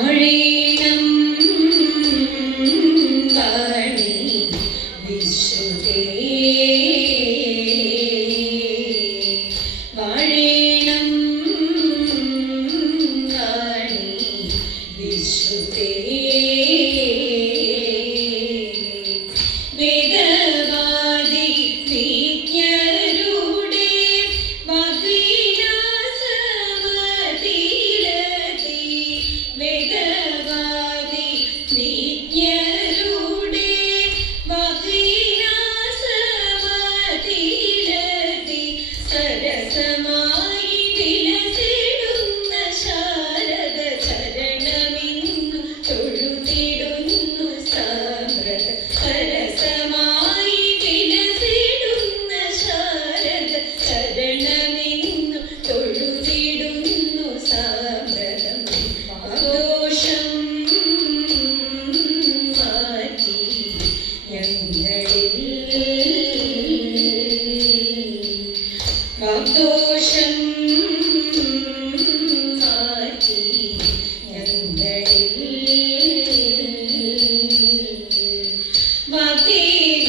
Maria. സന്തോഷം ഞങ്ങളിൽ.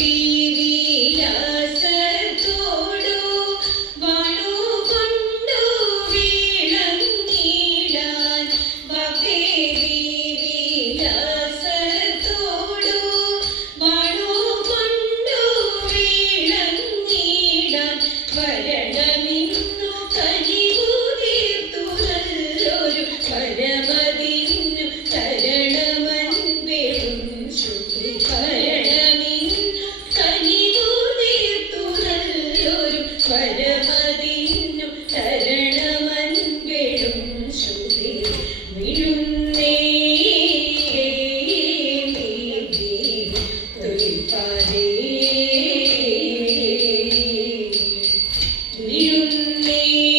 me.